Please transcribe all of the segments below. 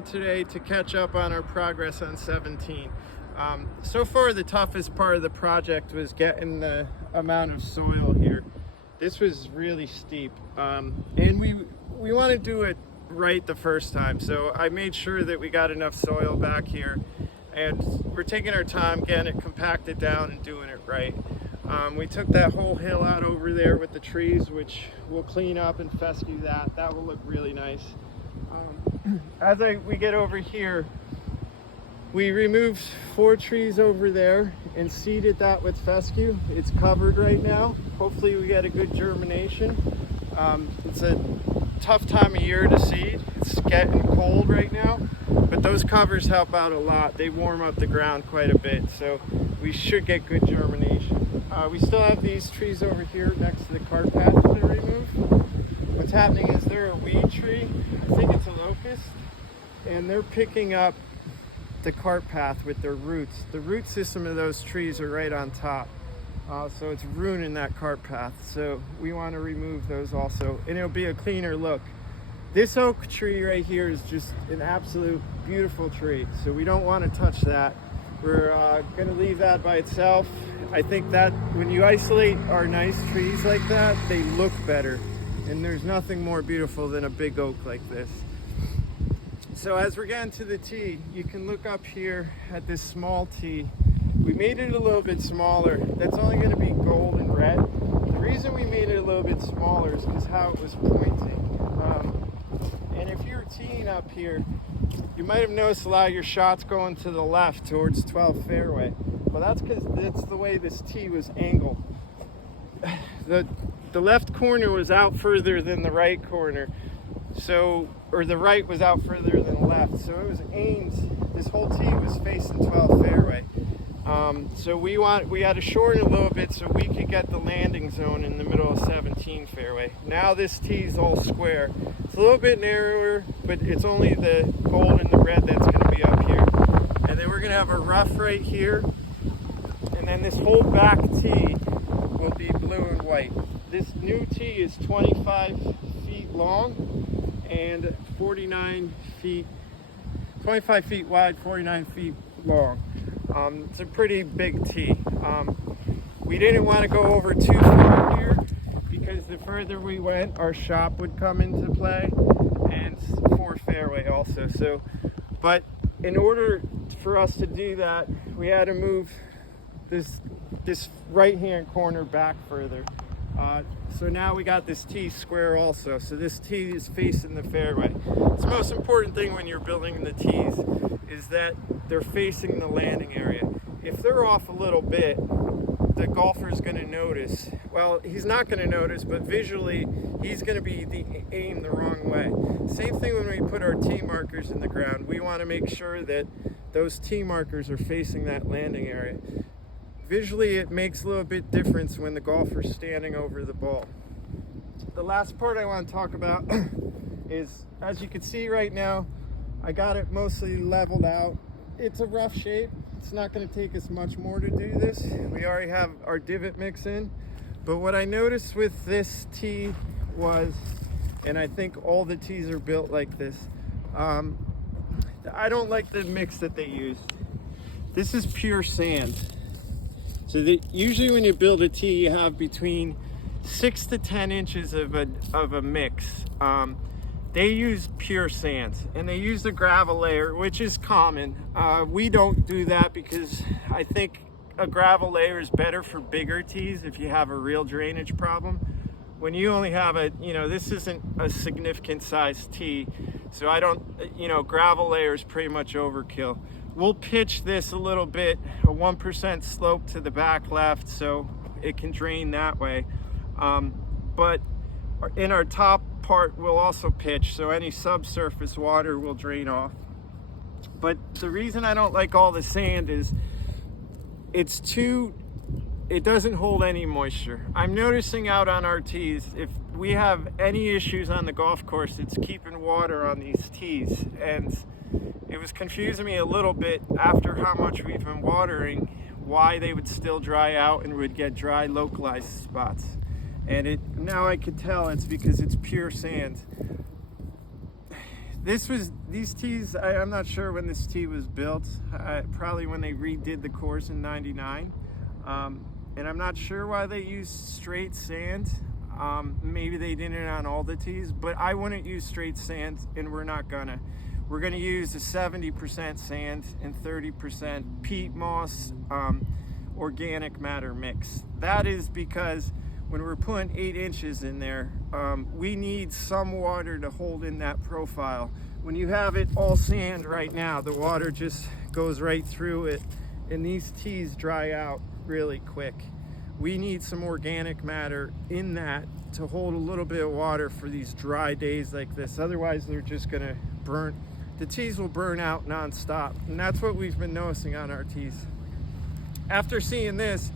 Today to catch up on our progress on 17. So far the toughest part of the project was getting the amount of soil here. This was really steep, and we want to do it right the first time, so I made sure that we got enough soil back here, and we're taking our time getting it compacted down and doing it right. We took that whole hill out over there with the trees, which we'll clean up and fescue that. That will look really nice. As we get over here, we removed 4 trees over there and seeded that with fescue. It's covered right now. Hopefully we get a good germination. It's a tough time of year to seed. It's getting cold right now, but those covers help out a lot. They warm up the ground quite a bit, so we should get good germination. We still have these trees over here next to the cart path to remove. What's happening is they're a weed tree. I think it's a locust, and they're picking up the cart path with their roots. The root system of those trees are right on top, so it's ruining that cart path. So we want to remove those also, and it'll be a cleaner look. This oak tree right here is just an absolute beautiful tree, so we don't want to touch that. We're going to leave that by itself. I think that when you isolate our nice trees like that, they look better. And there's nothing more beautiful than a big oak like this. So as we're getting to the T, you can look up here at this small T. We made it a little bit smaller. That's only going to be gold and red. The reason we made it a little bit smaller is because how it was pointing. And if you're teeing up here, you might have noticed a lot of your shots going to the left towards 12 fairway. Well, that's because that's the way this tee was angled. The left corner was out further than the right corner, or the right was out further than the left, so it was aimed. This whole tee was facing 12 fairway. So we had to shorten a little bit so we could get the landing zone in the middle of 17 fairway. Now this tee's all square. It's a little bit narrower, but it's only the gold and the red that's going to be up here. And then we're going to have a rough right here, and then this whole back tee will be blue and white. This new tee is 25 feet long and 25 feet wide, 49 feet long. It's a pretty big tee. We didn't want to go over too far here because the further we went, our shop would come into play, and 4 fairway also. So, but in order for us to do that, we had to move this right-hand corner back further. So now we got this tee square also. So this tee is facing the fairway. It's the most important thing when you're building the tees is that they're facing the landing area. If they're off a little bit, the golfer is going to notice. Well, he's not going to notice, but visually he's going to be aimed the wrong way. Same thing when we put our tee markers in the ground. We want to make sure that those tee markers are facing that landing area. Visually, it makes a little bit difference when the golfer's standing over the ball. The last part I want to talk about is, as you can see right now, I got it mostly leveled out. It's a rough shape. It's not going to take us much more to do this. We already have our divot mix in. But what I noticed with this tee was, and I think all the tees are built like this, I don't like the mix that they use. This is pure sand. So usually when you build a tee, you have between 6 to 10 inches of a mix. They use pure sand, and they use the gravel layer, which is common. We don't do that because I think a gravel layer is better for bigger tees if you have a real drainage problem. When you only have this isn't a significant size tee, so I don't, gravel layer is pretty much overkill. We'll pitch this a little bit, a 1% slope to the back left, so it can drain that way. But in our top part, we'll also pitch, so any subsurface water will drain off. But the reason I don't like all the sand is it doesn't hold any moisture. I'm noticing out on our tees, if we have any issues on the golf course, it's keeping water on these tees. And it was confusing me a little bit after how much we've been watering, why they would still dry out and would get dry localized spots. And now I could tell it's because it's pure sand. These tees, I'm not sure when this tee was built, probably when they redid the course in '99. And I'm not sure why they used straight sand. Maybe they didn't on all the tees, but I wouldn't use straight sand, and we're not gonna. We're gonna use a 70% sand and 30% peat moss organic matter mix. That is because when we're putting 8 inches in there, we need some water to hold in that profile. When you have it all sand right now, the water just goes right through it, and these tees dry out really quick. We need some organic matter in that to hold a little bit of water for these dry days like this. Otherwise, they're just gonna burn. The tees will burn out nonstop, and that's what we've been noticing on our tees. After seeing this,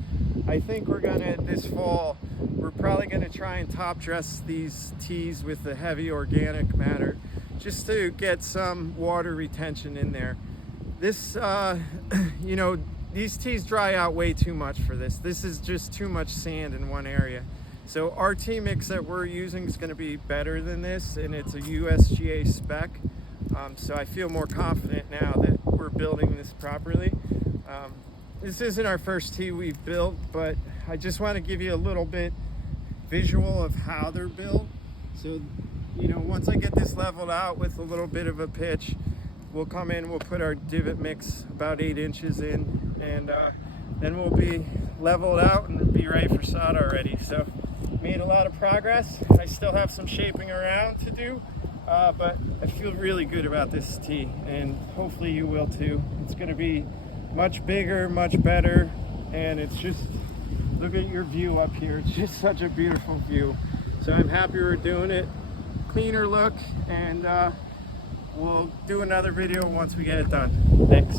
I think this fall, we're probably gonna try and top dress these tees with the heavy organic matter, just to get some water retention in there. This, you know, these tees dry out way too much for this. This is just too much sand in one area. So our tee mix that we're using is gonna be better than this, and it's a USGA spec. So I feel more confident now that we're building this properly. This isn't our first tee we've built, but I just want to give you a little bit visual of how they're built. So, you know, once I get this leveled out with a little bit of a pitch, we'll come in, we'll put our divot mix about 8 inches in, and then we'll be leveled out and be ready for sod already. So made a lot of progress. I still have some shaping around to do, but I feel really good about this tee, and hopefully you will too. It's going to be much bigger, much better, and it's just, look at your view up here. It's just such a beautiful view. So I'm happy we're doing it. Cleaner look, and we'll do another video once we get it done. Thanks.